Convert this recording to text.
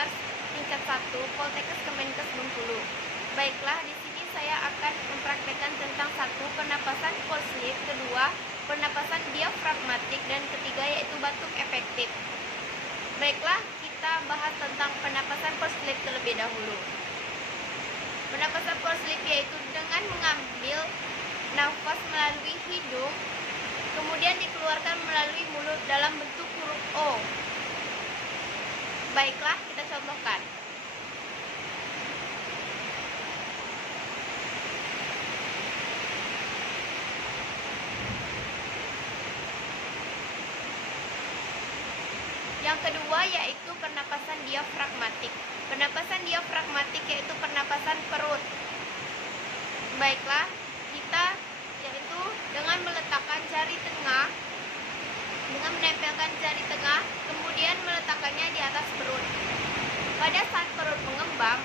Nurse tingkat 1 Poltekkes Kemenkes Bengkulu. Baiklah, di sini saya akan mempraktekkan tentang 1. Pernapasan full sleep, kedua pernapasan diafragmatik, dan ketiga yaitu batuk efektif. Baiklah, kita bahas tentang pernapasan full sleep terlebih dahulu. Pernapasan full sleep yaitu dengan mengambil nafas melalui hidung, kemudian dikeluarkan melalui mulut dalam bentuk huruf O. Baiklah, kita contohkan. Yang kedua yaitu pernapasan diafragmatik. Pernapasan diafragmatik yaitu pernapasan perut. Baiklah, kita yaitu dengan meletakkan jari tengah, dengan menempelkan jari tengah, kemudian meletakkannya di atas perut. Pada saat perut mengembang,